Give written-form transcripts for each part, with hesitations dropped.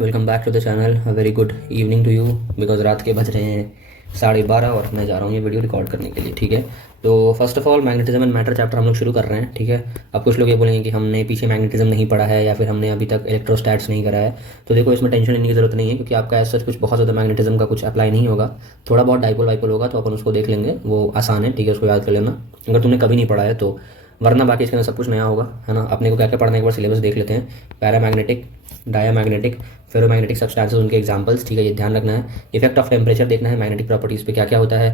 Welcome back to the channel. Very good evening to you. Because रात के बज रहे हैं 12:30 और मैं जा रहा हूँ ये वीडियो रिकॉर्ड करने के लिए। ठीक है, तो first of all magnetism and matter chapter हम लोग शुरू कर रहे हैं। ठीक है, अब कुछ लोग ये बोलेंगे कि हमने पीछे मैग्नेटिज्म नहीं पढ़ा है या फिर हमने अभी तक इलेक्ट्रोस्टैट्स नहीं करा है। तो देखो, इसमें टेंशन लेने की जरूरत नहीं है क्योंकि आपका ऐसा कुछ बहुत ज़्यादा मैग्नेटिज्म का कुछ अप्लाई नहीं होगा। थोड़ा बहुत डाइपोल वाइपोल होगा तो अपन उसको देख लेंगे, वो आसान है। ठीक है, उसको याद कर लेना अगर तुमने कभी नहीं पढ़ा है तो, वरना बाकी इसके अंदर सब कुछ नया होगा, है ना। अपने को क्या क्या पढ़ना है एक बार सिलेबस देख लेते हैं। पैरामैग्नेटिक, डायामैग्नेटिक, फेरोमैग्नेटिक सब्सटेंसेस, उनके एग्जांपल्स। ठीक है, ये ध्यान रखना है। इफेक्ट ऑफ टेम्परेचर देखना है, मैग्नेटिक प्रॉपर्टीज़ पे क्या क्या होता है।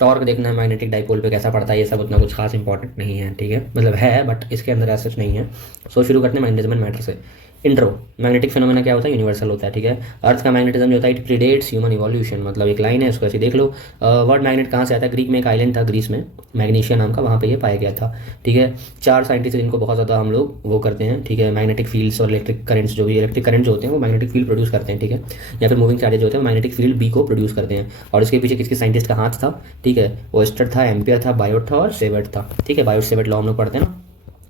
टॉर्क देखना है, मैग्नेटिक डाइपोल पे कैसा पड़ता है। ये सब उतना कुछ खास इंपॉर्टेंट नहीं है। ठीक है, मतलब है बट इसके अंदर ऐसा कुछ नहीं है। सो शुरू करते हैं मैग्नेटिज्म एंड मैटर से। इंट्रो। मैग्नेटिक फिनोमेना क्या होता है? यूनिवर्सल होता है। ठीक है, अर्थ का मैग्नेटिज्म जो होता है इट प्रीडेट्स ह्यूमन इवोल्यूशन, मतलब एक लाइन है, उसको ऐसे देख लो। वर्ड मैग्नेट कहाँ से आता है? ग्रीक में एक आइलैंड था ग्रीस में, मैग्नीशिया नाम का, वहाँ पे ये पाया गया था। ठीक है, 4 साइंटिस्ट जिनको बहुत ज़्यादा हम लोग वो करते हैं। ठीक है, मैग्नेटिक फील्ड्स और इलेक्ट्रिक करंट्स, जो भी इलेक्ट्रिक करंट जो होते हैं वो मैग्नेटिक फील्ड प्रोड्यूस करते हैं। ठीक है, या फिर मूविंग चार्जेज होते हैं मैग्नेटिक फील्ड बी को प्रोड्यूस करते हैं। और इसके पीछे किसके साइंटिस्ट का हाथ था? ठीक है, ओस्टर था, एम्पियर था, बायोट था और सेवर्ट था। ठीक है, बायोट सेवर्ट लॉ हम लोग पढ़ते हैं ना,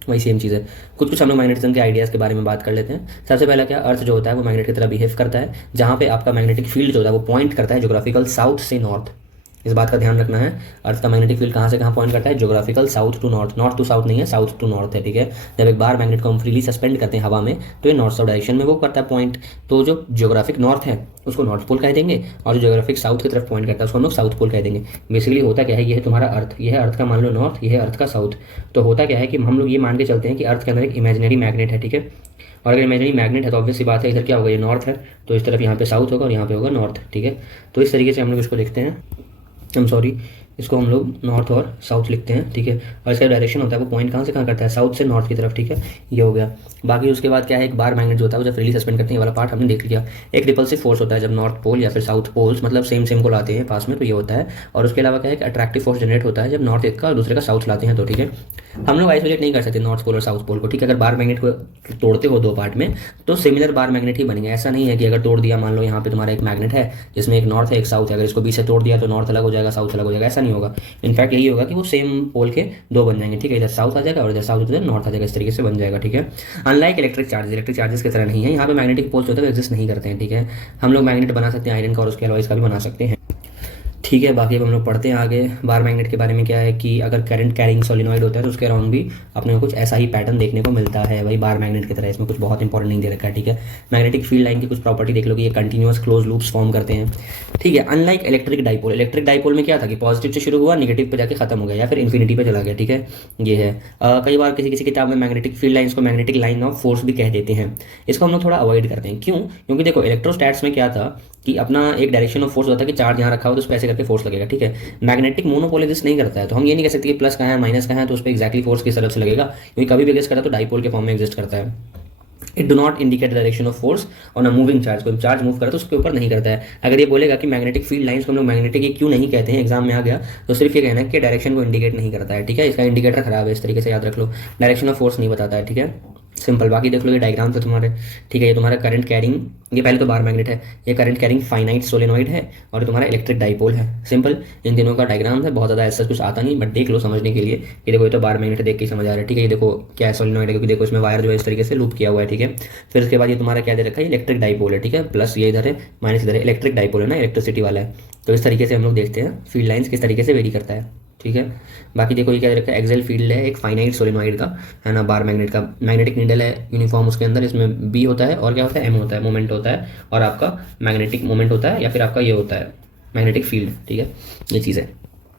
वही सेम चीज़ है। कुछ हम लोग मैग्नेटिज्म के आइडियाज़ के बारे में बात कर लेते हैं। सबसे पहला क्या, अर्थ जो होता है वो मैग्नेट की तरह बिहेव करता है, जहाँ पे आपका मैग्नेटिक फील्ड जो होता है वो पॉइंट करता है ज्योग्राफिकल साउथ से नॉर्थ। इस बात का ध्यान रखना है। अर्थ का मैग्नेटिक फील्ड कहाँ से कहाँ पॉइंट करता है? Geographical south to north, north to south नहीं है, साउथ टू नॉर्थ है। ठीक है, जब एक बार मैग्नेट को हम फ्रीली सस्पेंड करते हैं हवा में तो ये नॉर्थ साउथ डायरेक्शन में वो करता है पॉइंट। तो जो ज्योग्राफिक नॉर्थ है उसको नॉर्थ पोल कह देंगे, और जो ज्योग्राफिक साउथ की तरफ पॉइंट करता है उसको हम लोग साउथ पोल कह देंगे। बेसिकली होता क्या है, ये है तुम्हारा अर्थ, ये है अर्थ का मान लो नॉर्थ, ये है अर्थ का साउथ। तो होता क्या है कि हम लोग ये मान के चलते हैं कि अर्थ के अंदर एक इमेजिनरी मैग्नेट है। ठीक है, और अगर इमेजिनरी मैग्नेट है तो ऑब्वियस सी बात है, इधर क्या होगा, ये नॉर्थ है तो इस तरफ यहाँ पे साउथ होगा और यहाँ पे होगा नॉर्थ। ठीक है, तो इस तरीके से हम लोग इसको देखते हैं। इसको हम लोग नॉर्थ और साउथ लिखते हैं। ठीक है, और इसका डायरेक्शन होता है वो पॉइंट कहाँ से कहाँ करता है? साउथ से नॉर्थ की तरफ। ठीक है, ये हो गया। बाकी उसके बाद क्या है, एक बार मैग्नेट जो होता है वो जब फ्रीली सस्पेंड करते हैं, ये वाला पार्ट हमने देख लिया। एक रिपल्सिव फोर्स होता है जब नॉर्थ पोल या फिर साउथ पोल्स मतलब सेम को लाते हैं पास में, तो ये होता है। और उसके अलावा क्या है, एक अट्रैक्टिव फोर्स जनरेट होता है जब नॉर्थ एक का और दूसरे का साउथ लाते हैं। तो ठीक है, हम लोग आइसोलेट नहीं कर सकते नॉर्थ पोल और साउथ पोल को। ठीक है, अगर बार मैग्नेट को तोड़ते हो 2 पार्ट में तो सिमिलर बार मैग्नेट ही बनेंगे। ऐसा नहीं है कि अगर तोड़ दिया, मान लो यहाँ पे तुम्हारा एक मैग्नेट है जिसमें एक नॉर्थ है एक साउथ है, अगर इसको बीच से तोड़ दिया तो नॉर्थ अलग हो जाएगा साउथ अलग हो जाएगा, ऐसा नहीं होगा। इनफैक्ट यही होगा कि वो सेम पोल के 2 बन जाएंगे। ठीक है, इधर साउथ आ जाएगा और इधर साउथ इधर नॉर्थ आ जाएगा, इस तरीके से बन जाएगा। ठीक है, अनलाइक इलेक्ट्रिक चार्जेस की तरह नहीं है, यहाँ पे मैग्नेटिक पोल्स होते हैं एग्जिस्ट नहीं करते हैं। ठीक है, हम लोग मैग्नेट बना सकते हैं आयरन का और उसके अलावा इसका भी बना सकते हैं। ठीक है, बाकी अब हम लोग पढ़ते हैं आगे। बार मैग्नेट के बारे में क्या है कि अगर करंट कैरिंग सोलिनॉइड होता है तो उसके अराउंड भी अपने को कुछ ऐसा ही पैटर्न देखने को मिलता है, वही बार मैग्नेट की तरह। इसमें कुछ बहुत इंपॉर्टेंट नहीं दे रखा है। ठीक है, मैग्नेटिक फील्ड लाइन की कुछ प्रॉपर्टी देख लो कि ये कंटिन्यूअस क्लोज लूप्स फॉर्म करते हैं। ठीक है, अनलाइक इलेक्ट्रिक डाइपोल में क्या था कि पॉजिटिव से शुरू हुआ, नेगेटिव पे जाके खत्म हो गया या फिर इन्फिनिटी पे चला गया। ठीक है, ये है। कई बार किसी किसी किताब में मैग्नेटिक फील्ड लाइन्स को मैग्नेटिक लाइन ऑफ फोर्स भी कह देते हैं। इसको हम लोग थोड़ा अवॉइड करते हैं। क्यों? क्योंकि देखो इलेक्ट्रोस्टैट्स में क्या था कि अपना एक डायरेक्शन ऑफ फोर्स होता है कि चार्ज यहाँ रखा हो तो उस पर ऐसे करके फोर्स लगेगा। ठीक है, मैग्नेटिक मोनोपोल एग्जिस्ट नहीं करता है, तो हम ये नहीं कह सकते कि प्लस कहाँ है माइनस कहाँ है तो उस पर एक्जैक्टली फोर्स किस तरफ से लगेगा, क्योंकि कभी भी एग्जिस्ट करता है तो डाइपोल के फॉर्म में एग्जिस्ट करता है। It do not indicate direction of force on a moving charge. कोई चार्ज मूव करे तो उसके ऊपर नहीं करता है। अगर ये बोलेगा कि मैग्नेटिक फील्ड लाइंस को हम लोग मैग्नेटिक ये क्यों नहीं कहते हैं, एग्जाम में आ गया तो सिर्फ ये कहना है कि डायरेक्शन को इंडिकेट नहीं करता है। ठीक है, इसका इंडिकेटर खराब है, इस तरीके से याद रख लो, डायरेक्शन ऑफ फोर्स नहीं बताता है। ठीक है, सिंपल। बाकी देख लो ये डायग्राम था तुम्हारे। ठीक है, ये तुम्हारा करंट कैरिंग, ये पहले तो बार मैग्नेट है, ये करंट कैरिंग फाइनाइट सोलेनॉइड है और तुम्हारा इलेक्ट्रिक डाइपोल है। सिंपल, इन तीनों का डायग्राम है, बहुत ज़्यादा ऐसा कुछ आता नहीं बट देख लो समझने के लिए। ये देखो, ये तो बार मैग्नेट देख के समझ आ रहा है। ठीक है, ये देखो क्या है, सोलेनॉइड है, क्योंकि देखो इसमें वायर जो है इस तरीके से लूप किया हुआ है। ठीक है, फिर उसके बाद ये तुम्हारा क्या दे रखा है, इलेक्ट्रिक डाइपोल है। ठीक है, प्लस ये इधर है माइनस इधर है, इलेक्ट्रिक डाइपोल है ना, इलेक्ट्रिसिटी वाला है। तो इस तरीके से हम लोग देखते हैं फील्ड लाइन्स किस तरीके से वेरी करता है। ठीक है, बाकी देखो ये क्या दे रखा है, एक्सेल फील्ड है एक फाइनाइट सोलेनॉइड का, है ना, बार मैग्नेट का। मैग्नेटिक नीडल है यूनिफॉर्म, उसके अंदर इसमें बी होता है और क्या होता है, एम होता है, मोमेंट होता है, और आपका मैग्नेटिक मोमेंट होता है या फिर आपका ये होता है मैग्नेटिक फील्ड। ठीक है, ये चीज़ है।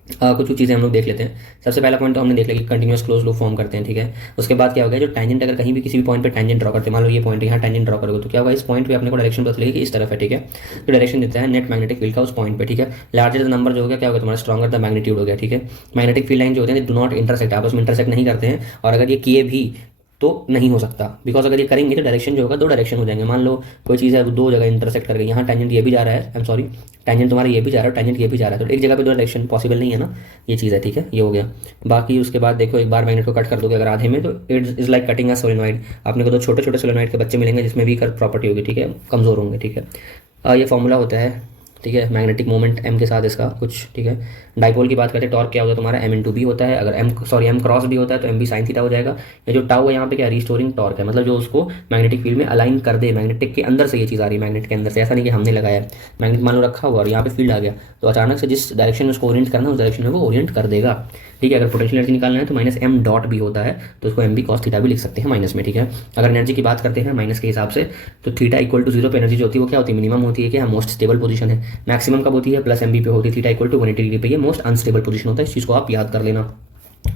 कुछ चीज़ें हम लोग देख लेते हैं। सबसे पहला पॉइंट तो हमने देख लिया कि कंटिन्यूअस क्लोज लूप फॉर्म करते हैं। ठीक है, उसके बाद क्या हो गया, जो टैंजेंट अगर कहीं भी किसी भी पॉइंट पे टैंजेंट ड्रॉ करते हैं, मान लो ये पॉइंट यहाँ टैंजेंट ड्रॉ करोगे तो क्या होगा, इस पॉइंट पे अपने को डायरेक्शन पता चलेगी कि इस तरफ है। ठीक है, तो डायरेक्शन देता है नेट मैग्नेटिक फील्ड का उस पॉइंट पे। ठीक है, लार्जर द नंबर जो हो गया क्या होगा, तुम्हारा स्ट्रॉन्गर द मैग्नीट्यूड हो गया। ठीक है, मैग्नेटिक फील्ड लाइन जो होते हैं डू नॉट इंटरसेक्ट, आपस में इंटरसेक्ट नहीं करते हैं, और अगर ये किए भी तो नहीं हो सकता, बिकॉज अगर ये करेंगे तो डायरेक्शन जो होगा 2 डायरेक्शन हो जाएंगे। मान लो कोई चीज़ है वो 2 जगह इंटरसेक्ट कर गई, यहाँ टेंजेंट ये भी जा रहा है, आई एम सॉरी, टेंजेंट तुम्हारा ये भी जा रहा है, टेंजेंट ये भी जा रहा है, तो एक जगह पे 2 डायरेक्शन पॉसिबल नहीं है ना, ये चीज़ है। ठीक है, ये हो गया। बाकी उसके बाद देखो, एक बार मैग्नेट को कट कर दोगे अगर आधे में तो it is like cutting a solenoid. आपने को 2 छोटे छोटे सोलेनॉइड के बच्चे मिलेंगे जिसमें वीकर प्रॉपर्टी होगी। ठीक है, कमज़ोर होंगे। ठीक है, ये फॉर्मूला होता है ठीक है, मैग्नेटिक मोमेंट m के साथ इसका कुछ, ठीक है। डाइपोल की बात करते हैं, टॉर्क क्या होता है तुम्हारा m इंटू बी होता है, अगर m क्रॉस भी होता है तो m भी साइन थीटा हो जाएगा। ये जो टाउ है यहाँ पे क्या रिस्टोरिंग टॉर्क है, मतलब जो उसको मैग्नेटिक फील्ड में अलाइन कर दे, मैग्नेटिक के अंदर से ये चीज़ आ रही है, मैग्नेट के अंदर से, ऐसा नहीं कि हमने लगाया है। मैग्नेट मान लो रखा हुआ और यहाँ पे फील्ड आ गया, तो अचानक से जिस डायरेक्शन में उसको ओरिएंट करना है उस डायरेक्शन में वो ओरिएंट कर देगा, ठीक है। अगर पोटेंशियल एनर्जी निकालना है तो माइनस m डॉट भी होता है, तो उसको m भी कॉस थीटा भी लिख सकते हैं माइनस में, ठीक है। अगर एनर्जी की बात करते हैं माइनस के हिसाब से, तो थीटा इक्वल टू 0 पे एनर्जी जो होती है वो क्या होती है, मिनिमम होती है, क्या मोस्ट स्टेबल पोजीशन है। मैक्सिमम कब होती है, प्लस एम बी पे होती है, थीटा इक्वल टू 180 डिग्री पे, ये मोस्ट अनस्टेबल पोजीशन होता है, इस चीज़ को आप याद कर लेना,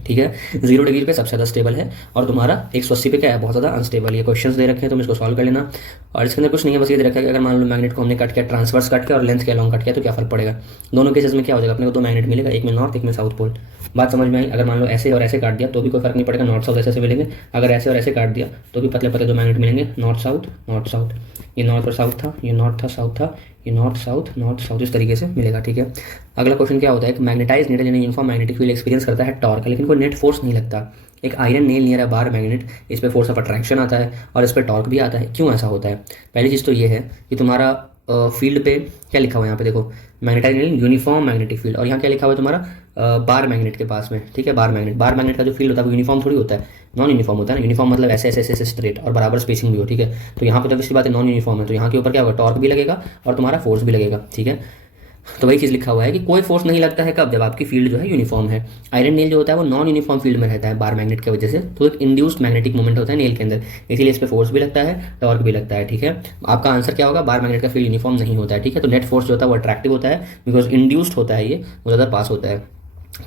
ठीक है। 0 डिग्री पे सबसे ज़्यादा स्टेबल है और तुम्हारा 180 पे क्या है, बहुत ज़्यादा अनस्टेबल। ये क्वेश्चंस दे रखे हैं, तुम इसको सॉल्व कर लेना। और इसके अंदर कुछ नहीं है, बस ये दे रखा है कि अगर मान लो मैग्नेट को हमने कट किया, ट्रांसवर्स कट किया और लेंथ के अलॉन्ग कट किया, तो क्या फर्क पड़ेगा। दोनों केसेस में क्या हो जाएगा, अपने को 2 मैग्नेट मिलेगा, एक में नॉर्थ एक में साउथ पोल। बात समझ में आई। अगर मान लो ऐसे और ऐसे काट दिया तो भी कोई फर्क नहीं पड़ेगा, नॉर्थ साउथ ऐसे मिलेंगे। अगर ऐसे और ऐसे काट दिया तो भी पतले पतले 2 मैग्नेट मिलेंगे, नॉर्थ साउथ नॉर्थ साउथ। ये नॉर्थ और साउथ था, ये नॉर्थ था साउथ था, ये नॉर्थ साउथ इस तरीके से मिलेगा, ठीक है। अगला क्वेश्चन क्या होता है, कि मैग्नेटाइज नीडल यानी यूनिफॉर्म मैग्नेटिक फील्ड एक्सपीरियंस करता है टॉर्क, लेकिन कोई नेट फोर्स नहीं लगता। एक आयरन नेल नियर है बार मैग्नेट, इस पर फोर्स ऑफ अट्रैक्शन आता है और इस पर टॉर्क भी आता है। क्यों ऐसा होता है, पहली चीज़ तो ये है कि तुम्हारा फील्ड पे क्या लिखा हुआ है, यहाँ पे देखो मैग्नेटाइज यूनिफॉर्म मैग्नेटिक फील्ड, और यहाँ क्या लिखा हुआ है तुम्हारा बार मैग्नेट के पास में, ठीक है। बार मैग्नेट का जो फील्ड होता है वो यूनिफॉर्म थोड़ी होता है, नॉन यूनिफॉर्म होता है ना। यूनिफॉर्म मतलब ऐसे ऐसे ऐसे स्ट्रेट और बराबर स्पेसिंग भी हो, ठीक है। तो यहाँ पे तो किसी बात है नॉन यूनिफॉर्म है, तो यहाँ के ऊपर क्या होगा, टॉर्क भी लगेगा और तुम्हारा फोर्स भी लगेगा, ठीक है। तो वही चीज़ लिखा हुआ है कि कोई फोर्स नहीं लगता है कब, जब आपकी फील्ड जो है यूनिफॉर्म है। आयरन नेल जो होता है वो नॉन यूनिफॉर्म फील्ड में रहता है बार मैग्नेट की वजह से, तो एक इंड्यूस्ड मैग्नेटिक मूवमेंट होता है नेल के अंदर, इसीलिए इस पर फोर्स भी लगता है, टॉर्क भी लगता है, ठीक है। आपका आंसर क्या होगा, बार मैग्नेट का फील्ड यूनिफॉर्म नहीं होता है, ठीक है। तो नेट फोर्स जो होता है वो अट्रैक्टिव होता है, बिकॉज इंड्यूस्ड होता है, ये वो ज़्यादा पास होता है।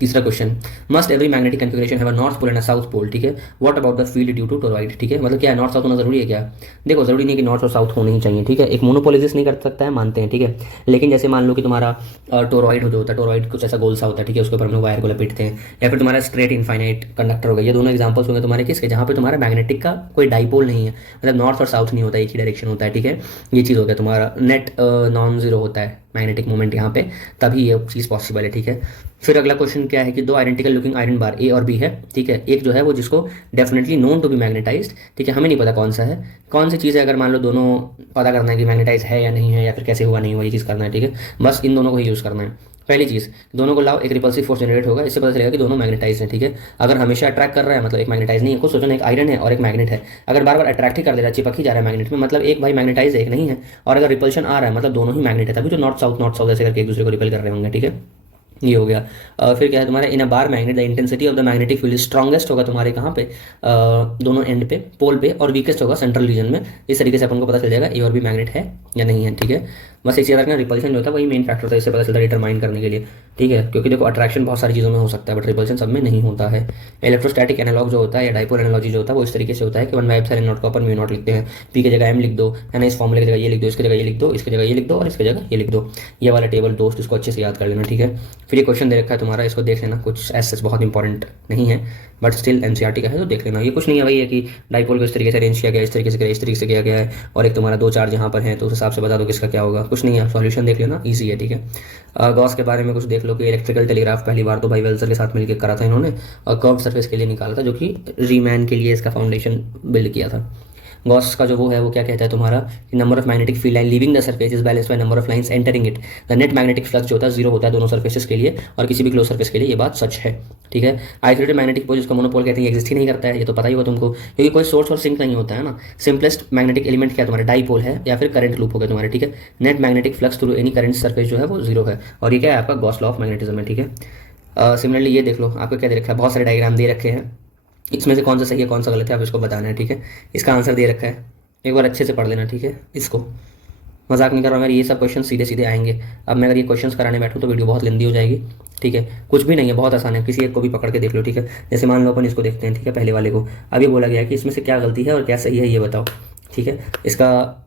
तीसरा question, must every magnetic configuration have a north pole and a south pole, ठीक है। What about the field due to toroid, ठीक है। मतलब क्या है, नॉर्थ साउथ होना जरूरी है क्या। देखो जरूरी नहीं कि नॉर्थ और साउथ होने ही चाहिए, ठीक है। एक मोनोपोल एग्जिस्ट नहीं कर सकता है, मानते हैं, ठीक है। लेकिन जैसे मान लो कि तुम्हारा टोरॉइड जो होता है, टोरॉइड कुछ ऐसा गोल सा होता है, ठीक है, उसके ऊपर हम लोग वायर को लपेटते हैं, या फिर तुम्हारा स्ट्रेट इनफाइनाइट कंडक्टर हो गया। ये दोनों एग्जाम्पल्स होंगे तुम्हारे किसके, जहाँ पे तुम्हारा मैग्नेटिक का कोई डाइपोल नहीं है, मतलब नॉर्थ और साउथ नहीं होता, एक ही डायरेक्शन होता है, ठीक है। ये चीज़ हो गया तुम्हारा नेट नॉन जीरो होता है मैग्नेटिक मोमेंट यहाँ पे, तभी ये चीज़ पॉसिबल है, ठीक है। फिर अगला क्वेश्चन क्या है कि 2 आइडेंटिकल लुकिंग आयरन बार ए और बी है, ठीक है। एक जो है वो जिसको definitely known to be magnetised, ठीक है, हमें नहीं पता कौन सा है, कौन सी चीज़ है। अगर मान लो दोनों पता करना है कि मैग्नेटाइज है या नहीं है, या फिर कैसे हुआ नहीं हुआ, ये चीज़ करना है, ठीक है। बस इन दोनों को ही यूज़ करना है। पहली चीज़, दोनों को लाओ, एक रिपल्सिव फोर्स जनरेट होगा, इससे पता चलेगा कि दोनों मैग्नेटाइज हैं, ठीक है। अगर हमेशा अट्रैक्ट कर रहा है मतलब एक मैग्नेटाइज नहीं है, कुछ सोचो ना, एक आयरन है और एक मैग्नेट है, अगर बार बार अट्रैक्ट ही कर दे रहा है, चिपक ही जा रहा है मैग्नेट में, मतलब एक भाई मैग्नेटाइज है एक नहीं है। और अगर रिपल्शन आ रहा है मतलब दोनों ही मैग्नेट है, तभी तो नॉर्थ साउथ ऐसे करके एक दूसरे को रिपेल कर रहे होंगे, ठीक है। ये हो गया। फिर क्या है तुम्हारा, in a bar magnet the intensity of the magnetic field strongest होगा तुम्हारे कहाँ पे, दोनों एंड पे, पोल पे, और वीकेस्ट होगा सेंट्रल रीजन में। इस तरीके से अपन को पता चल जाएगा ए और बी मैग्नेट है या नहीं है, ठीक है। बस एक चीज़ रखना, रिपल्शन जो होता है वही मेन फैक्टर होता है, इससे पता चलता है डिटरमाइन करने के लिए, ठीक है। क्योंकि देखो अट्रैक्शन बहुत सारी चीज़ों में हो सकता है बट रिपल्शन सब में नहीं होता है। इलेक्ट्रोस्टैटिक एनालॉग जो होता है या डाइपोल एनालॉजी जो होता है वो इस तरीके से होता है कि 1/ε नॉट को अपन म्यू नॉट लिखते हैं, पी की जगह एम लिख दो, है ना, इस फॉर्मूले की जगह ये लिख दो, इसकी जगह ये लिख दो, इसकी जगह ये लिख दो और इसकी जगह ये लिख दो। ये वाला टेबल दोस्त इसको अच्छे से याद कर लेना, ठीक है। फिर ये क्वेश्चन दे रखा है तुम्हारा, इसको देख लेना, कुछ ऐसे बहुत इंपॉर्टेंट नहीं है बट स्टिल एनसीईआरटी का है तो देख लेना। ये कुछ नहीं है, वही है कि डाइपोल को इस तरीके से अरेंज किया गया, इस तरीके से किया, इस तरीके से किया गया है, और एक तुम्हारा 2 चार्ज यहाँ पर हैं, तो उस हिसाब से बता दो किसका क्या होगा। कुछ नहीं है, सॉल्यूशन देख लेना, ईजी है, ठीक है। गॉस के बारे में कुछ देख लो कि इलेक्ट्रिकल टेलीग्राफ पहली बार तो भाई वेल्सर के साथ मिलकर करा था इन्होंने, और कर्व सरफेस के लिए निकाला था, जो कि रीमैन के लिए इसका फाउंडेशन बिल्ड किया था। गॉस का जो वो है वो क्या कहता है तुम्हारा, number of magnetic field line leaving the surface is balanced by number of lines entering it. The net magnetic flux जो होता है 0 होता है दोनों सरफेसेस के लिए और किसी भी क्लोज सरफेस के लिए, ये बात सच है, ठीक है। आइसोलेटेड मैग्नेटिक पोल जिसको मोनोपोल कहते हैं एग्जिस्ट ही नहीं करता है, ये तो पता ही होगा तुमको, क्योंकि कोई सोर्स और सिंक नहीं होता है ना। सिंपलेस्ट मैग्नेटिक एलिमेंट क्या तुम्हारा, डाइपोल है या फिर करंट लूप हो गया तुम्हारे, ठीक है। Net magnetic flux through any current surface जो है वो 0 है, और ये क्या है आपका गॉस लॉ ऑफ मैग्नेटिज्म है, ठीक है। सिमिलरली ये देख लो, आपको क्या दे रखा है, बहुत सारे डायग्राम दे रखे हैं, इसमें से कौन सा सही है कौन सा गलत है आप इसको बताना है, ठीक है। इसका आंसर दे रखा है, एक बार अच्छे से पढ़ लेना, ठीक है। इसको मजाक नहीं कर रहा हूँ, मेरे ये सब क्वेश्चन सीधे सीधे आएंगे। अब मैं अगर ये क्वेश्चंस कराने बैठूँ तो वीडियो बहुत लेंदी हो जाएगी, ठीक है। कुछ भी नहीं है, बहुत आसान है, किसी एक को भी पकड़ के देख लो, ठीक है। जैसे मान लो अपन इसको देखते हैं, ठीक है, पहले वाले को। अब ये बोला गया है कि इसमें से क्या गलती है और क्या सही है ये बताओ, ठीक है। इसका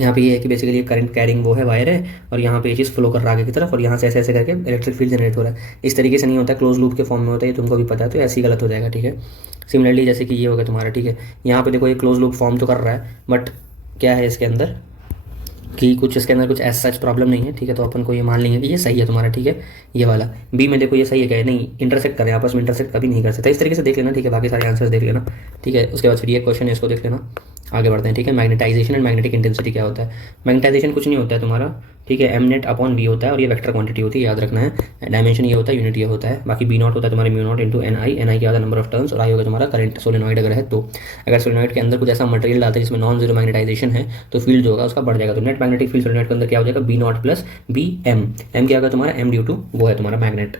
यहाँ पे ये है कि बेसिकली करंट कैरिंग वो है वायर है, और यहाँ पे ये चीज़ फ्लो कर रहा है आगे की तरफ, और यहाँ से ऐसे ऐसे करके इलेक्ट्रिक फील्ड जनरेट हो रहा है। इस तरीके से नहीं होता, क्लोज लूप के फॉर्म में होता है, ये तुमको भी पता है, तो ऐसे ही गलत हो जाएगा, ठीक है। सिमिलरली जैसे कि ये होगा तुम्हारा, ठीक है, यहाँ पे देखो ये क्लोज लूप फॉर्म तो कर रहा है बट क्या है इसके अंदर कि कुछ इसके अंदर कुछ ऐसा सच प्रॉब्लम नहीं है, ठीक है। तो अपन को ये मान लेंगे कि ये सही है तुम्हारा, ठीक है। ये वाला बी में देखो ये सही है क्या है, नहीं इंटरसेक्ट करें आपस में, इंटरसेक्ट कभी नहीं कर सकता, इस तरीके से देख लेना, ठीक है। बाकी सारे आंसर्स देख लेना, ठीक है। उसके बाद फिर ये क्वेश्चन है, इसको देख लेना, आगे बढ़ते हैं, ठीक है। मैग्नेटाइजेशन एंड मैग्नेटिक इंटेंसिटी क्या होता है। मैग्नेटाइजेशन कुछ नहीं होता है तुम्हारा, ठीक है। एम नेट अपॉन वी होता है और ये वेक्टर क्वांटिटी होती है, याद रखना है। डायमेंशन ये होता है, यूनिट ये होता है। बाकी बी नॉट होता है तुम्हारे म्यू नॉट इंटू एन आई क्या होता है नंबर ऑफ टर्न्स, और आई होगा तुम्हारा करंट सोलेनॉइड अगर है तो। अगर सोलेनॉइड के अंदर कुछ ऐसा मटेरियल डालते हैं जिसमें नॉन जीरो मैग्नेटाइजेशन है तो फील्ड जो होगा उसका बढ़ जाएगा। तो नेट मैग्नेटिक फील्ड सोलेनॉइड के अंदर क्या हो जाएगा, B naught plus B M. M क्या होगा तुम्हारा, एम ड्यू टू वो है तुम्हारा मैग्नेट,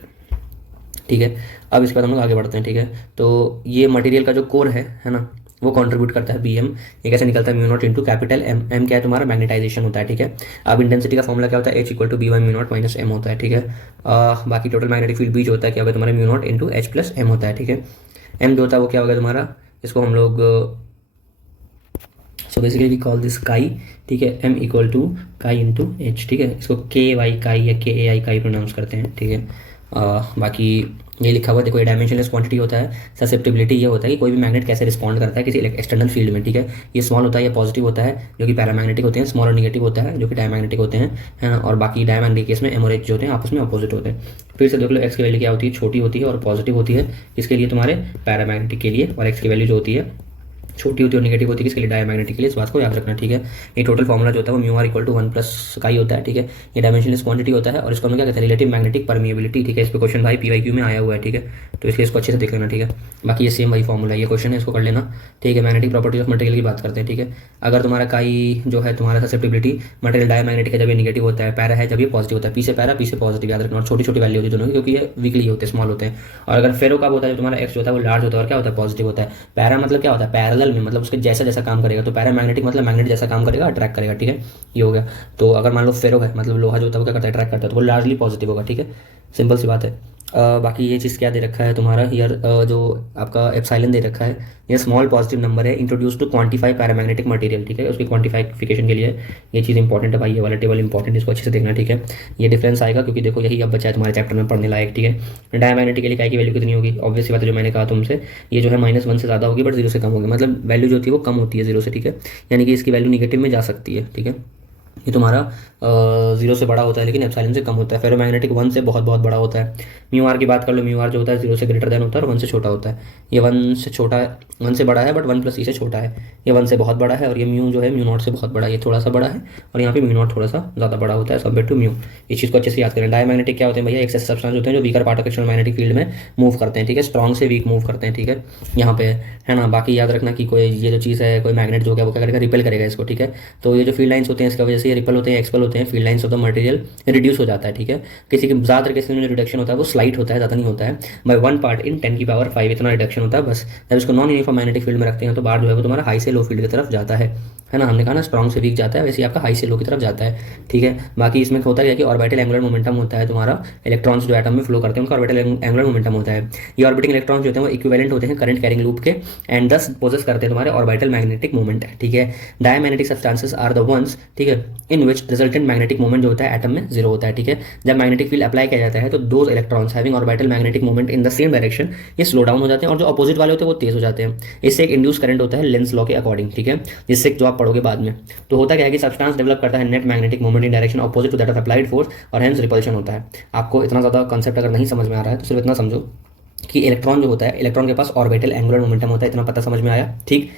ठीक है। अब इसके बाद हम लोग आगे बढ़ते हैं, ठीक है। तो ये मटेरियल का जो कोर है ना, वो कंट्रीब्यूट करता है बी एम। ये कैसे निकलता है, mu naught into capital M. M क्या है तुम्हारा, मैग्नेटाइजेशन होता है, ठीक है। अब इंटेंसिटी का फॉर्मूला क्या होता है, H equal to B by mu naught minus M होता है, ठीक है। बाकी टोटल मैग्नेटिक फील्ड बी जो होता है क्या होगा तुम्हारा, mu naught into H plus M होता है, ठीक है। एम जो होता है वो क्या होगा तुम्हारा, इसको हम लोग so basically we call this chi, ठीक है। M equal to chi into H, ठीक है। इसको के वाई काई या के ए आई काई प्रोनाउंस करते हैं, ठीक है। बाकी ये लिखा हुआ देखो, ये डायमेंशनलेस क्वांटिटी होता है। ससेप्टिबिलिटी ये होता है कि कोई भी मैग्नेट कैसे रिस्पॉन्ड करता है किसी एक्सटर्नल फील्ड में, ठीक है। ये स्मॉल होता है, ये पॉजिटिव होता है जो कि पैरामैग्नेटिक होते हैं, स्मॉल और निगेटिव होता है जो कि डायमैग्नेटिक होते हैं, है ना। और बाकी डायमैग्नेटिक केस में एम और एच जो होते हैं आपस में अपोजिट होते हैं। फिर से देख लो, एक्स की वैल्यू क्या होती है, छोटी होती है और पॉजिटिव होती है इसके लिए तुम्हारे पैरामैग्नेटिक के लिए, और एक्स की वैल्यू जो होती है छोटी होती है और नेगेटिव होती है किसके लिए, डायमैग्नेटिक के लिए। इस बात को याद रखना, ठीक है। ये टोटल फॉर्मूला जो होता है वो म्यू आर इक्वल टू 1 प्लस काई होता है, ठीक है। ये डायमेंशनलेस क्वांटिटी होता है और इसको हम क्या कहते हैं, रिलेटिव मैग्नेटिक परमिएबिलिटी, ठीक है। इस पे क्वेश्चन भाई PYQ में आया हुआ है, ठीक है। तो इसलिए इसको अच्छे से देख लेना, ठीक है। बाकी ये सेम वही फॉर्मूला है, ये क्वेश्चन है, इसको कर लेना, ठीक है। मैग्नेटिक प्रॉपर्टीज ऑफ मटेरियल की बात करते हैं, ठीक है। अगर तुम्हारा काई जो है तुम्हारा ससेप्टिबिलिटी मटेरियल डायमैग्नेटिक है जब ये निगेटिव होता है, पैरा है जब ये पॉजिटिव होता है, पी से पैरा पी से पॉजिटिव, याद रखना। और छोटी छोटी वैल्यू होती है दोनों की क्योंकि ये वीकली होते हैं, स्मॉल होते हैं। और अगर फेरो का होता है जो तुम्हारा एक्स होता है वो लार्ज होता है और क्या होता है, पॉजिटिव होता है। पैरा मतलब क्या होता है, पैरेलल में, मतलब उसके जैसा जैसा काम करेगा। तो पैरामैग्नेटिक मतलब मैग्नेट जैसा काम करेगा, अट्रैक्ट करेगा, ठीक है। ये हो गया। तो अगर मान लो फेरो है मतलब लोहा जो होता है वो क्या करता है, अट्रैक्ट करता है, तो वो लार्जली पॉजिटिव होगा, ठीक है। सिंपल सी बात है। बाकी ये चीज़ क्या दे रखा है तुम्हारा यार, जो आपका एप्सिलॉन दे रखा है, ये स्मॉल पॉजिटिव नंबर है introduce to quantify paramagnetic material, ठीक है। उसकी क्वांटिफिकेशन के लिए ये चीज़ इंपॉर्टेंट है भाई, ये वाला टेबल इंपॉर्टेंट, इसको अच्छे से देखना, ठीक है। ये डिफरेंस आएगा क्योंकि देखो यही अब बचा है तुम्हारे चैप्टर में पढ़ने लायक, ठीक है। डायमैग्नेटिक के लिए काय की वैल्यू कितनी होगी, ऑब्वियस बात है जो मैंने कहा तुमसे, ये जो है -1 से ज़्यादा होगी बट 0 से कम होगी, मतलब वैल्यू जो होती है वो कम होती है 0 से, ठीक है। यानी कि इसकी वैल्यू निगेटिव में जा सकती है, ठीक है। ये तुम्हारा 0 से बड़ा होता है लेकिन एप्सिलॉन से कम होता है। फेरोमैग्नेटिक 1 से बहुत बहुत बड़ा होता है। म्यू आर की बात कर लो, म्यू आर जो होता है 0 से ग्रेटर देन होता है और 1 से छोटा होता है। ये 1 से छोटा है, 1 से बड़ा है बट 1 + ई से छोटा है। ये 1 से बहुत बड़ा है और ये म्यू जो है म्यू नॉट से बहुत बड़ा है, ये थोड़ा सा बड़ा है और यहाँ पे म्यू नॉट थोड़ा सा ज़्यादा बड़ा होता है कंपेयर टू म्यू। इस चीज़ को अच्छे से याद करें। डायमैग्नेटिक क्या होते हैं भैया, एक ऐसे सब्सटेंस होते हैं जो weaker part of external magnetic field में मूव करते हैं, ठीक है। स्ट्रॉन्ग से वीक मूव करते हैं, ठीक है, यहाँ पे है ना। बाकी याद रखना कि कोई ये जो चीज़ है, कोई मैग्नेट जो है वो क्या करेगा, रिपेल करेगा इसको, ठीक है। तो ये जो फील्ड लाइंस होते हैं इसकी वजह से ये रिपेल होते हैं, एक्सपेल होते हैं, field lines of the material reduce हो जाता है, ठीक है। किसी के ज़्यादातर केसेस में रिडक्शन होता है वो स्लाइट होता है, ज़्यादा नहीं होता है, बाय 1 पार्ट इन 10⁵ इतना रिडक्शन होता है बस। जब इसको नॉन यूनिफॉर्म मैग्नेटिक फील्ड में रखते हैं तो बार जो है वो तुम्हारा हाई से लो फील्ड की तरफ जाता है ना। हमने कहा ना स्ट्रॉन्ग से वीक जाता है, वैसे ही आपका हाई से लो की तरफ जाता है, ठीक है। बाकी इसमें होता है कि ऑर्बिटल एंगुलर मोमेंटम होता है तुम्हारा, इलेक्ट्रॉन्स जो एटम में फ्लो करते हैं उनका ऑर्बिटल एंगुलर मोमेंटम होता है। ये ऑर्बिटिंग इलेक्ट्रॉन्स जो होते हैं वो इक्विवेलेंट होते हैं करंट कैरिंग लूप के एंड दस पोजेस करते हैं तुम्हारे ऑर्बिटल मैग्नेटिक मोमेंट है, ठीक है। Diamagnetic substances are the ones, ठीक है, in which resultant magnetic moment जो होता है एटम में 0 होता है, ठीक है। जब मैग्नेटिक फील्ड अप्लाई किया जाता है तो दो electrons having orbital magnetic moment in the same direction ये स्लो डाउन हो जाते हैं और जो अपोजिट वाले होते हैं वो तेज हो जाते हैं। इससे एक इंड्यूस करंट होता है लेंस लॉ के अकॉर्डिंग, ठीक है, जिससे जो आप पढ़ोगे बाद में। तो होता क्या है कि सब्सटेंस डेवलप करता है net magnetic moment in direction opposite to that of applied force और हेंस रिपल्शन होता है। आपको इतना ज़्यादा कंसेप्ट अगर नहीं समझ में आ रहा है तो सिर्फ इतना समझो कि इलेक्ट्रॉन जो होता है, इलेक्ट्रॉन के पास ऑर्बिटल एंगुलर मोमेंटम होता है, इतना पता समझ में आया, ठीक।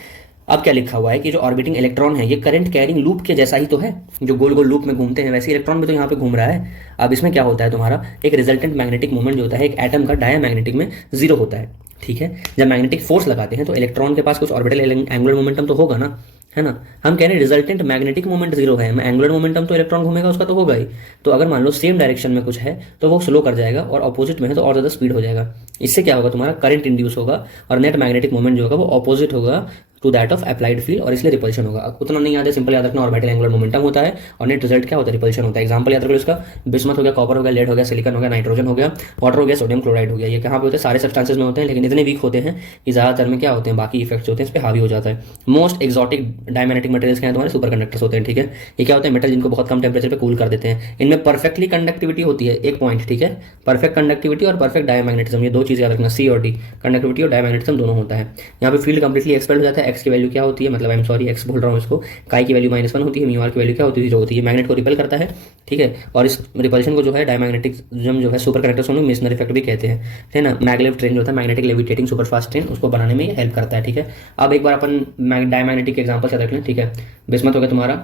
अब क्या लिखा हुआ है कि जो ऑर्बिटिंग इलेक्ट्रॉन है ये करंट कैरिंग लूप के जैसा ही तो है, जो गोल गोल लूप में घूमते हैं वैसे इलेक्ट्रॉन भी तो यहाँ पे घूम रहा है। अब इसमें क्या होता है तुम्हारा, एक रिजल्टेंट मैग्नेटिक मोमेंट जो होता है एक एटम का डायमैग्नेटिक में 0 होता है, ठीक है। जब मैग्नेटिक फोर्स लगाते हैं तो इलेक्ट्रॉन के पास कुछ ऑर्बिटल एंगुलर मोमेंटम तो होगा ना, है ना। हम कह रहे हैं रिजल्टेंट मैग्नेटिक मोमेंट 0 है, एंगुलर मोमेंटम तो इलेक्ट्रॉन घूमेगा उसका तो होगा ही। तो अगर मान लो सेम डायरेक्शन में कुछ है तो वो स्लो कर जाएगा और अपोजिट में है तो और ज़्यादा स्पीड हो जाएगा। इससे क्या होगा तुम्हारा करंट इंड्यूस होगा और नेट मैग्नेटिक मोमेंट जो होगा वो अपोजिट होगा to that of applied field और इसलिए रिपल्शन होगा। उतना नहीं याद है, सिंपल याद रखना, ऑर्बिटल एंगुलर मोमेंटम होता है और नेट रिजल्ट क्या होता है, रिपल्शन होता है। एग्जांपल याद रखो इसका, बिस्मथ हो गया, कॉपर हो गया, लेड हो गया, सिलिकॉन हो गया, नाइट्रोजन हो गया, वाटर हो गया, सोडियम क्लोराइड हो गया। ये कहाँ पे होते हैं, सारे सब्सटेंसेस में होते हैं लेकिन इतने वीक होते हैं कि ज़्यादातर में क्या होते हैं, बाकी इफेक्ट्स होते हैं इस पर हावी हो जाता है। मोस्ट एक्सोटिक डायमैग्नेटिक मटेरियल्स क्या हैं तुम्हारे, सुपर कंडक्टर्स होते हैं, ठीक है। ये क्या होते हैं, मेटल जिनको बहुत कम टेम्परेचर पर कूल कर देते हैं। इनमें परफेक्टली कंडक्टिविटी होती है, एक पॉइंट, ठीक है, परफेक्ट कंडक्टिविटी और परफेक्ट डायमैग्नेटिज्म, ये दो चीज़ याद रखना, C और D, कंडक्टिविटी और डायमैग्नेटिज्म दोनों होता है। यहाँ पे फील्ड कंप्लीटली एक्सपेल्ड हो जाता है। एक्स की वैल्यू क्या होती है, मतलब आई एम सॉरी एक्स बोल रहा हूँ इसको, काई की वैल्यू -1 होती है, म्यू आर की वैल्यू क्या होती है, 0 होती है। मैग्नेट को रिपेल करता है, ठीक है, और इस रिपल्शन को जो है डायमैग्नेटिज्म जो है सुपर कंडक्टर्स में मेसनर इफेक्ट भी कहते हैं, है ना। मैगलेव ट्रेन जो होता है magnetic levitating super fast train, उसको बनाने में हेल्प करता है, ठीक है। अब एक बार अपन डायमैग्नेटिक के एग्जाम्पल से रख लें, ठीक है। बिस्मथ हो गया तुम्हारा,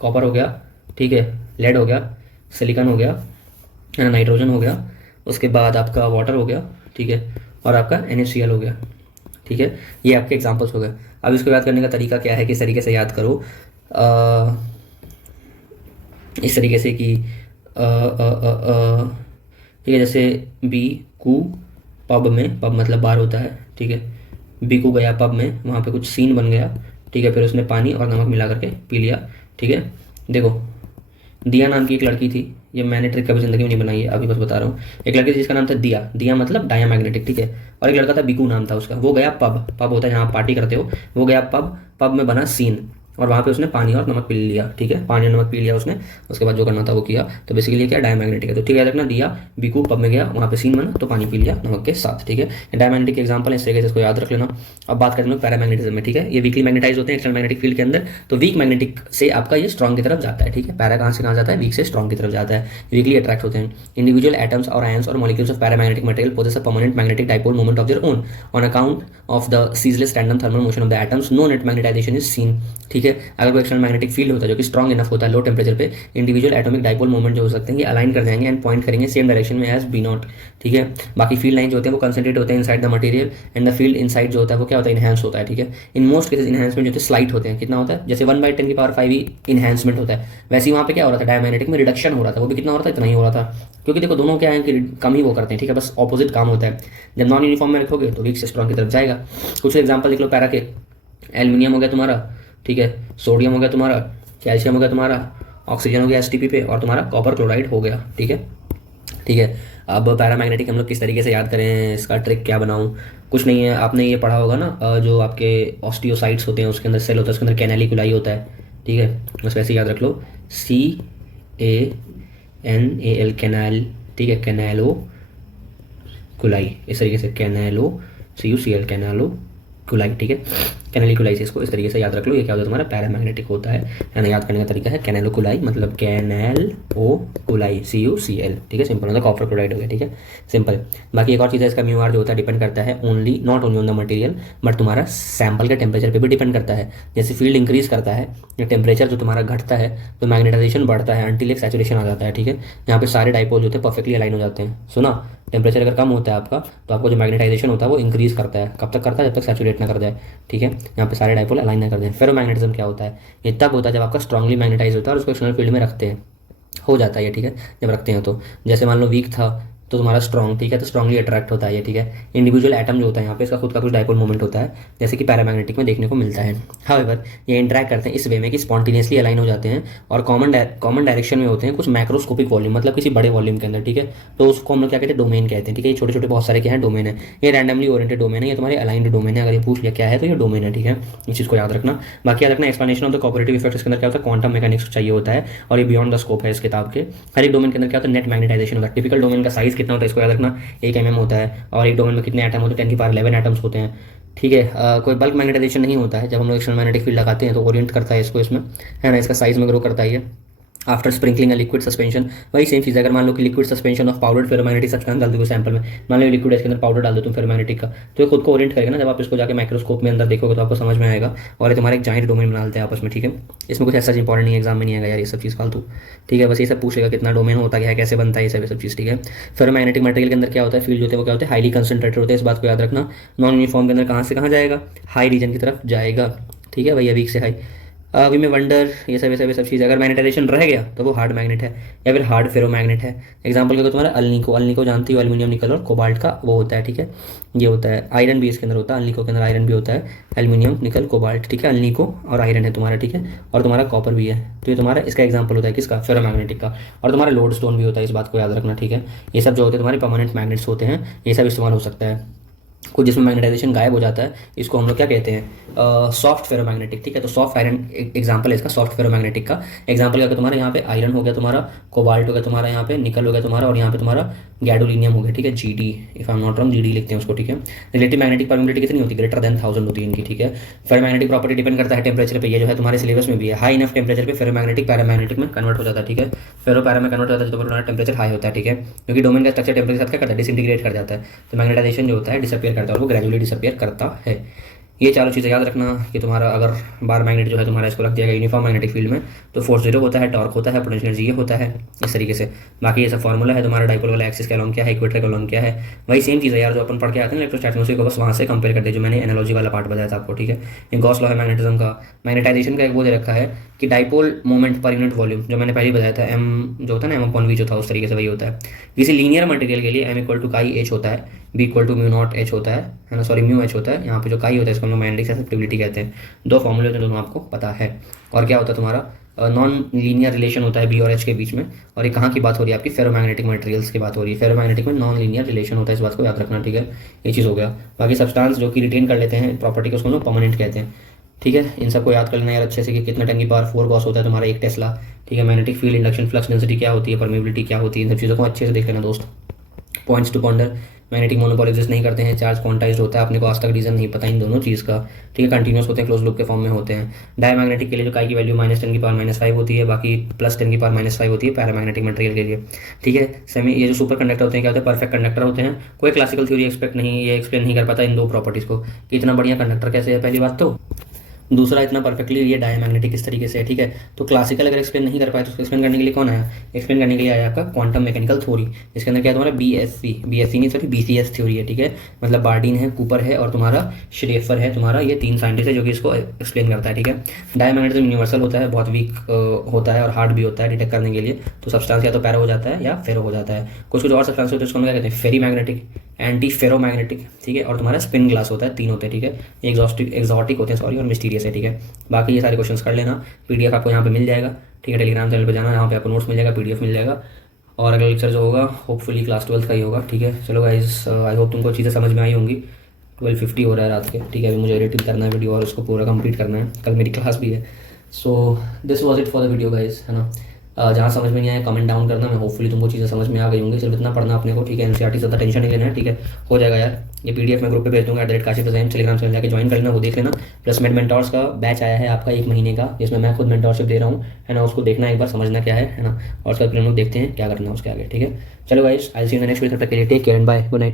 कॉपर हो गया, ठीक है, लेड हो गया, सिलिकॉन हो गया है ना, नाइट्रोजन हो गया, उसके बाद आपका वाटर हो गया, ठीक है, और आपका NaCl हो गया, ठीक है। ये आपके एग्जांपल्स हो गए। अब इसको याद करने का तरीका क्या है, किस तरीके से याद करो, इस तरीके से कि ठीक है, जैसे बी कू पब में, पब मतलब बार होता है, ठीक है, बी कू गया पब में, वहाँ पे कुछ सीन बन गया, ठीक है, फिर उसने पानी और नमक मिला करके पी लिया, ठीक है। देखो दिया नाम की एक लड़की थी, ये मैंने ट्रिक कभी ज़िंदगी में नहीं बनाई है, अभी बस बता रहा हूँ। एक लड़की थी जिसका नाम था दिया, दिया मतलब डायामैग्नेटिक, ठीक है, और एक लड़का था बिकू नाम था उसका। वो गया पब, पब होता है जहाँ आप पार्टी करते हो, वो गया पब, पब में बना सीन, और वहाँ पे उसने पानी और नमक पी लिया, ठीक है, पानी और नमक पी लिया उसने, उसके बाद जो करना था वो किया। तो बेसिकली क्या, डायमैग्नेटिक है। तो ठीक है, याद रखना, दिया बिकू पब में गया, वहाँ पे सीन बना तो पानी पी लिया नमक के साथ, ठीक है। डायमैग्नेटिक के एग्जांपल है, इस तरीके से इसको याद रख लेना। अब बात करते हैं पैरामैग्नेटिज्म में, ठीक है। ये वीकली मैग्नेटाइज होते हैं एक्सटर्नल मैग्नेटिक फील्ड के अंदर, तो वीक मैग्नेटिक से आपका ये स्ट्रॉन्ग की तरफ जाता है, ठीक है। पैरा कहाँ से कहाँ जाता है, वीक से स्ट्रॉन्ग की तरफ जाता है, वीकली अट्रैक्ट होते हैं। इंडिविजुअल एटम्स और आयंस और molecules of paramagnetic material possess a permanent magnetic dipole moment of their own on account of the ceaseless random thermal motion of the atoms, no net magnetization is seen, ठीक है। अगर कोई external magnetic field होता है जो कि strong enough होता है लो टेम्परेचर पे, इंडिविजुअल एटॉमिक डाइपोल मोमेंट जो हो सकते हैं ये अलाइन कर जाएंगे एंड पॉइंट करेंगे सेम डायरेक्शन में एज बी नॉट, ठीक है। बाकी फील्ड लाइन जो होते हैं वो कंसंट्रेट होते हैं inside the material and the field inside जो होता है वो क्या होता है, इनहैंस होता है, ठीक है। इन मोस्ट केसेस इनहैंसमेंट जो होते हैं स्लाइट होते हैं, कितना होता है, जैसे 1/10⁵ ही इनहैंसमेंट होता है, वैसे ही वहाँ पे क्या हो रहा था, डायमैग्नेटिक में रिडक्शन हो रहा था, वो भी कितना हो रहा था, इतना ही हो रहा था, क्योंकि देखो दोनों क्या है कि कम ही वो करते हैं, ठीक है, बस ऑपोजिट काम होता है। जब नॉन यूनिफॉर्म में रखोगे तो वीक से स्ट्रॉन्ग की तरफ जाएगा। कुछ एग्जांपल देख लो पैरा के, एल्यूमिनियम हो गया तुम्हारा, ठीक है, सोडियम हो गया तुम्हारा, कैल्शियम हो गया तुम्हारा, ऑक्सीजन हो गया STP पे, और तुम्हारा कॉपर क्लोराइड हो गया, ठीक है, ठीक है। अब पैरामैग्नेटिक हम लोग किस तरीके से याद करें, इसका ट्रिक क्या बनाऊं, कुछ नहीं है, आपने ये पढ़ा होगा ना, जो आपके ऑस्टियोसाइट्स होते हैं उसके अंदर सेल होता है, उसके अंदर कैनालिकुलाई होता है, ठीक है, बस वैसे याद रख लो, CANAL कैनाल, ठीक है, कैनालो कुलाई, इस तरीके से कैनालो CUCL कैनालो कुलाई, ठीक है, कैनालिकुलाई से इसको इस तरीके से याद रख लो। ये क्या होता है तुम्हारा, पैरामैग्नेटिक होता है ना, याद करने का तरीका है कैनालोकुलाई मतलब कैनाल ओ कुलाई CUCL, ठीक है, सिंपल मतलब कॉपर क्लोराइड हो गया, ठीक है, सिंपल। बाकी एक और चीज़ है, इसका म्यू आर जो होता है डिपेंड करता है only not only on the material but तुम्हारा सैंपल के टेम्परेचर पे भी डिपेंड करता है। जैसे फील्ड इंक्रीज करता है, टेम्परेचर जो तुम्हारा घटता है तो मैग्नेटाइजेशन बढ़ता है अंटिल एक सैचुरेशन आ जाता है, ठीक है, यहाँ पे सारे डाइपोल जो होते हैं परफेक्टली अलाइन हो जाते हैं। सुना, टेम्परेचर अगर कम होता है आपका तो आपको जो मैग्नेटाइजेशन होता है वो इंक्रीज करता है, कब तक करता है, जब तक सैचुरेट ना कर जाए, ठीक है, यहाँ पे सारे डाइपोल अलाइन ना कर दें। फेरोमैग्नेटिज्म क्या होता है, ये तब होता है जब आपका स्ट्रांगली मैग्नेटाइज होता है और उसको एक्सटर्नल फील्ड में रखते हैं, हो जाता है ये, ठीक है, जब रखते हैं तो जैसे मान लो वीक था तो तुम्हारा स्ट्रॉन्ग, ठीक है, तो स्ट्रांगली अट्रैक्ट होता है ये, ठीक है। इंडिविजुअल एटम जो होता है यहाँ पे इसका खुद का कुछ डाइपोल मोमेंट होता है, जैसे कि पैरामैग्नेटिक में देखने को मिलता है। हाउएवर ये इंटरैक्ट करते हैं इस वे में कि स्पॉन्टेनियसली अलाइन हो जाते हैं और कॉमन डायरेक्शन में होते हैं, कुछ मैक्रोस्कोपिक वॉल्यूम मतलब किसी बड़े वॉल्यूम के अंदर, ठीक है, तो उसको हम लोग क्या कहते हैं, डोमेन कहते हैं, ठीक है। ये छोटे छोटे बहुत सारे क्या है, डोमेन है, ये रैंडमली ओरिएंटेड डोमेन है, ये तुम्हारे अलाइंड डोमेन है। अगर ये पूछ लिया क्या है तो ये डोमेन है, ठीक है, इस चीज़ को याद रखना। बाकी याद रखना explanation of the cooperative effect इसके अंदर क्या होता है, क्वांटम मैकेनिक्स चाहिए होता है और ये बियॉन्ड द स्कोप है इस किताब के। हर एक डोमेन के अंदर क्या होता है, नेट मैग्नेटाइजेशन होता है। टिपिकल डोमेन का साइज कितना होता है इसको याद रखना, 1 mm होता है, और एक डोमेन में कितने एटम होते हैं, 10⁻11 एटम्स होते हैं, ठीक है। कोई बल्क मैग्नेटाइजेशन नहीं होता है, जब हम लोग एक्सटर्नल मैग्नेटिक फील्ड लगाते हैं तो ओरिएंट करता है इसको इसमें, है ना, इसका साइज में ग्रो करता है ये। After sprinkling a liquid suspension, वही सेम चीज़ है। अगर मान लो कि liquid suspension of powdered ferromagnetic substance डाल दो सैंपल में, मान लो लिक्विड इसके अंदर पाउडर डाल दो तुम फेरोमैग्नेटिक का, तो ये खुद को ओरिएंट करेगा ना, जब आप इसको जाके माइक्रोस्कोप में अंदर देखोगे तो आपको समझ में आएगा, और ये तुम्हारे एक जाइंट डोमेन बना लेते हैं आपस में, ठीक है। इसमें कुछ ऐसा इंपॉर्टेंट नहीं, एग्जाम में नहीं आएगा यार ये सब चीज़ फालतू, ठीक है, बस ये सब पूछेगा कितना डोमेन होता है, कैसे बनता है, ये सब चीज़, ठीक है। फेरोमैग्नेटिक मटेरियल के अंदर क्या होता है, फील्ड होते हैं वो क्या होते हैं, हाईली कंसंट्रेटेड होते हैं, इस बात को याद रखना। नॉन यूनिफॉर्म के अंदर कहाँ से कहाँ जाएगा, हाई रीजन की तरफ जाएगा, ठीक है भैया, वीक से हाई। वी में वंडर, ये सब चीज़, अगर मैग्नेटाइजेशन रह गया तो वो हार्ड मैग्नेट है या फिर हार्ड फेरोमैग्नेट है। एग्जांपल क्या तुम्हारा अल्निको, अल्निको जानती हो, एल्यूमिनियम निकल और कोबाल्ट का वो होता है, ठीक है, ये होता है। आयरन भी इसके अंदर होता है, अल्निको के अंदर आयरन भी होता है, एल्यूमिनियम निकल कोबाल्ट, ठीक है, अल्निको और आयरन है तुम्हारा, ठीक है, और तुम्हारा कॉपर भी है, तो ये तुम्हारा इसका एग्जाम्पल होता है किसका, फेरोमैग्नेटिक का। और तुम्हारा लोड स्टोन भी होता है, इस बात को याद रखना, ठीक है। ये सब जो होते हैं तुम्हारे परमानेंट मैग्नेट्स होते हैं, ये सब इस्तेमाल हो सकता है। कुछ जिसमें मैग्नेटाइजेशन गायब हो जाता है, इसको हम लोग क्या कहते हैं, सॉफ्ट फेरोमैग्नेटिक, ठीक है। तो सॉफ्ट आयरन एग्जांपल है इसका, सॉफ्ट फेरोमैग्नेटिक का एग्जांपल क्या होगा तुम्हारे, यहाँ पे आयरन हो गया तुम्हारा, कोबाल्ट हो गया तुम्हारा, यहाँ पे निकल हो गया तुम्हारा, और यहाँ पे तुम्हारा गैडोलिनियम हो गया, ठीक है, GD, if I am not wrong GD लिखते हैं उसको, ठीक है। रिलेटिव मैग्नेटिक परमिटिविटी कितनी होती है, ग्रेटर देन 1000 होती है इनकी, ठीक है। फेरोमैग्नेटिक प्रॉपर्टी डिपेंड करता है टेम्परेचर पे, ये जो है तुम्हारे सिलेबस में भी है, हाई इनफ टेम्परेचर पे फेरोमैग्नेटिक पैरामैग्नेटिक में कन्वर्ट हो जाता है, ठीक है। फेरो पैरा में कन्वर्ट हो जाता है तो तुम्हारा टेम्परेचर हाई होता है, ठीक है, क्योंकि डोमेन का स्ट्रक्चर टेम्परेचर के साथ क्या करता है, डिसइंटीग्रेट कर जाता है, तो मैग्नेटाइजेशन जो होता है डिसअपियर करता है, और वो ग्रेजुअली डिसअपियर करता है। ये चारों चीज़ें याद रखना कि तुम्हारा अगर बार मैग्नेट जो है तुम्हारा इसको रख दिया गया यूनिफॉर्म मैग्नेटिक फील्ड में, तो फोर्स जीरो होता है, टॉर्क होता है, पोटेंशियल एनर्जी ये होता है, इस तरीके से। बाकी ये सब फॉर्मूला है तुम्हारा डाइपोल वाला एक्सिस के अलॉन्ग क्या है, इक्वेटर के अलॉन्ग क्या है, वही सेम चीज़ है यार जो अपन पढ़ के आते हैं इलेक्ट्रोस्टैटिक्स में, उसी को बस वहाँ से कंपेयर कर दे, जो मैंने एनालॉजी वाला पार्ट बताया था आपको, ठीक है। ये गॉस लॉ है मैग्नेटिज्म का। मैग्नेटाइजेशन का एक वो दे रखा है कि dipole moment per unit volume, जो मैंने पहले बताया था, एम जो होता है ना, एम अपॉन वी जो था, उस तरीके से वही होता है। किसी लीनियर मटेरियल के लिए M equal to chi H होता है, B equal to mu naught H होता है ना, सॉरी म्यू एच होता है। यहाँ पे जो काई होता है इसको हम लोग मैग्नेटिक ससेप्टिबिलिटी कहते हैं। दो फॉर्मूले होते हैं, दोनों आपको पता है। और क्या होता है तुम्हारा नॉन लीनियर रिलेशन होता है बी और एच के बीच में। और ये कहाँ की बात हो रही है आपकी, फेरोमैग्नेटिक मटेरियल्स की बात हो रही है। फेरोमैग्नेटिक में नॉन लीनियर रिलेशन होता है, इस बात को याद रखना, ठीक है। ये चीज़ हो गया। बाकी सब्सटेंस जो कि रिटेन कर लेते हैं प्रॉपर्टी को, उसको हम लोग परमानेंट कहते हैं, ठीक है। इन सबको याद कर लेना यार अच्छे से कि कितना 10⁴ गॉस होता है तुम्हारा 1 टेस्ला, ठीक है। Magnetic field, induction flux density क्या होती है, परमेबिलिटी क्या होती है, इन सब चीज़ों को अच्छे से देख लेना दोस्त। Points to ponder, magnetic monopole exist नहीं करते हैं, चार्ज क्वांटाइज्ड होता है, अपने को आज तक रीजन नहीं पता इन दोनों चीज़ का, ठीक है। कंटिन्यूस होते हैं, क्लोज लूप के फॉर्म में होते हैं। डायमैग्नेटिक के लिए जो काई की वैल्यू -10⁻⁵ होती है, बाकी +10⁻⁵ होती है पैरामैग्नेटिक मटेरियल के लिए, ठीक है। सेमी ये जो सुपर कंडक्टर होते हैं क्या होते हैं, परफेक्ट कंडक्टर होते हैं। कोई क्लासिकल थ्योरी ये एक्सप्लेन नहीं कर पाता इन दो प्रॉपर्टीज़ को कि इतना बढ़िया कंडक्टर कैसे है, पहली बात तो। दूसरा, इतना परफेक्टली ये डायमैग्नेटिक इस तरीके से है, ठीक है। तो क्लासिकल अगर एक्सप्लेन नहीं कर पाए तो उसको एक्सप्लेन करने के लिए कौन आया, एक्सप्लेन करने के लिए आया आपका क्वांटम मैकेनिकल थ्योरी। इसके अंदर क्या है तुम्हारा बीएससी नहीं सॉरी बीसीएस थ्योरी है, ठीक है। मतलब बार्डीन है, कूपर है और तुम्हारा श्रेफर है, तुम्हारा ये 3 साइंटिस्ट है जो कि इसको एक्सप्लेन करता है, ठीक है। डायमैग्नेटिज्म यूनिवर्सल होता है, बहुत वीक होता है और हार्ड भी होता है डिटेक्ट करने के लिए। तो सब्सटेंस या तो पैरा हो जाता है या फेरो हो जाता है। कुछ और सब्सटेंस होते हैं उसको हम क्या कहते हैं, फेरी मैग्नेटिक, एंटी फेरोमैग्नेटिक, ठीक है। और तुम्हारा स्पिन ग्लास होता है, 3 होते हैं, ठीक है। एक्सॉटिक होते हैं सॉरी, और मिस्टीरियस है, ठीक है। बाकी ये सारे क्वेश्चंस कर लेना। पीडीएफ आपको यहाँ पे मिल जाएगा, ठीक है। टेलीग्राम चैनल पे जाना, यहाँ पे आपको नोट्स मिल जाएगा, पीडीएफ मिल जाएगा। और अगला लेक्चर जो होगा होपफुली क्लास 12th का ही होगा, ठीक है। चलो गाइस, आई होप तुमको चीज़ें समझ में आई होंगी। 12:50 हो रहा है रात के, ठीक है। अभी मुझे एडिटिंग करना है वीडियो और उसको पूरा कंप्लीट करना है, कल मेरी क्लास भी है। So this was it for the video guys, है ना। जहाँ समझ में नहीं आया कमेंट डाउन करना, मैं होपफुली तुमको चीज़ें समझ में आ गई होंगी। सिर्फ इतना पढ़ना अपने को, ठीक है। एनसीईआरटी ज़्यादा टेंशन नहीं लेना है, ठीक है। हो जाएगा यार। ये पीडीएफ मैं ग्रुप पे भेज दूँगा @काशिफ डिजाइन, टेलीग्राम चैनल जाकर ज्वाइन कर लेना, वो देख लेना। प्लस मेंटोर्स का बैच आया है आपका 1 महीने का, जिसमें मैं खुद मेंटोरशिप दे रहा हूँ, है ना। उसको देखना एक बार, समझना क्या है ना। और उसका फिर हम लोग देखते हैं क्या करना है उसके आगे, ठीक है। चलो guys, I see in the next video, तब तक के लिए take care and bye, good night.